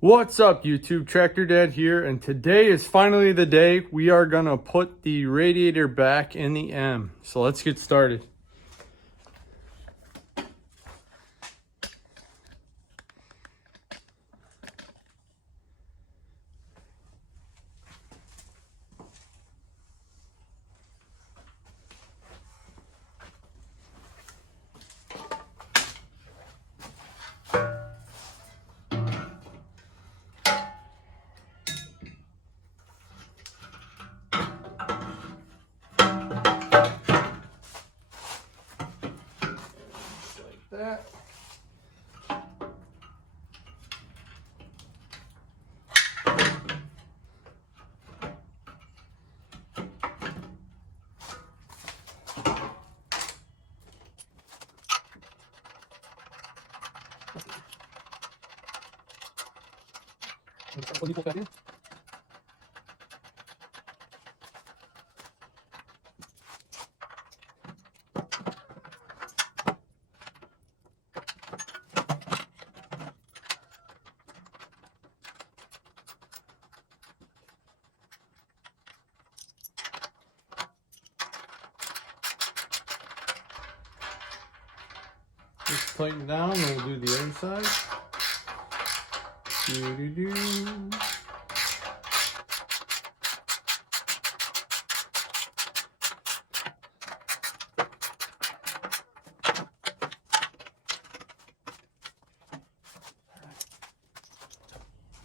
What's up, YouTube? Tractor Dad here, and today is finally the day we are gonna put the radiator back in the M. So let's get started. That. Put back in. Just tighten down, and we'll do the other side. Doo-doo-doo.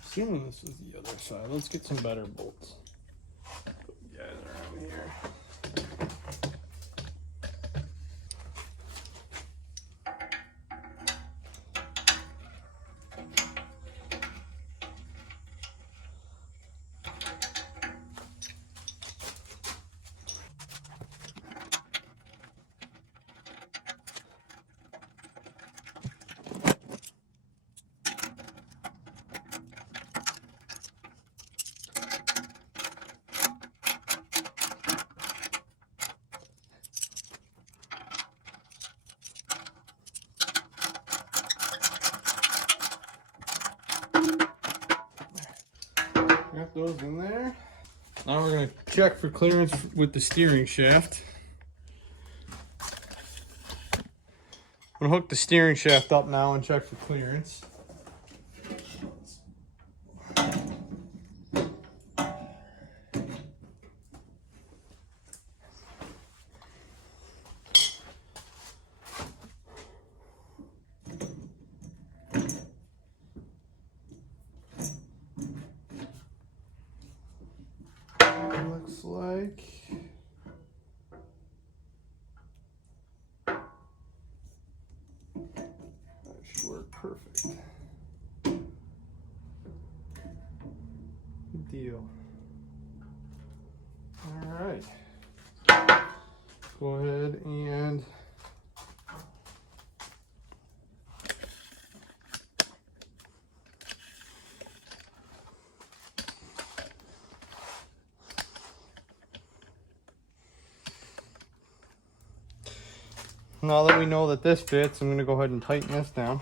Assuming this is the other side. Let's get some better bolts. Put you guys around here. Got those in there. Now we're going to check for clearance with the steering shaft. I'm going to hook the steering shaft up now and check for clearance. Looks like that should work perfect. Good deal. All right. Go ahead and now that we know that this fits, I'm going to go ahead and tighten this down.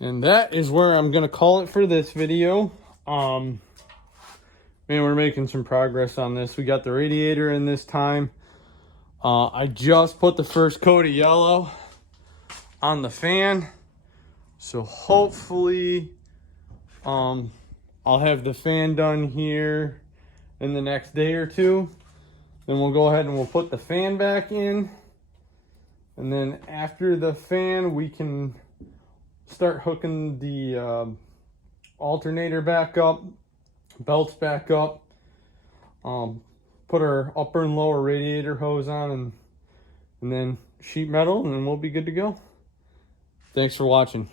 And that is where I'm going to call it for this video. Man, we're making some progress on this. We got the radiator in this time. I just put the first coat of yellow on the fan. So hopefully I'll have the fan done here in the next day or two. Then we'll go ahead and we'll put the fan back in. And then after the fan, we can start hooking the alternator back up, belts back up, put our upper and lower radiator hose on, and then sheet metal, and then we'll be good to go. Thanks for watching.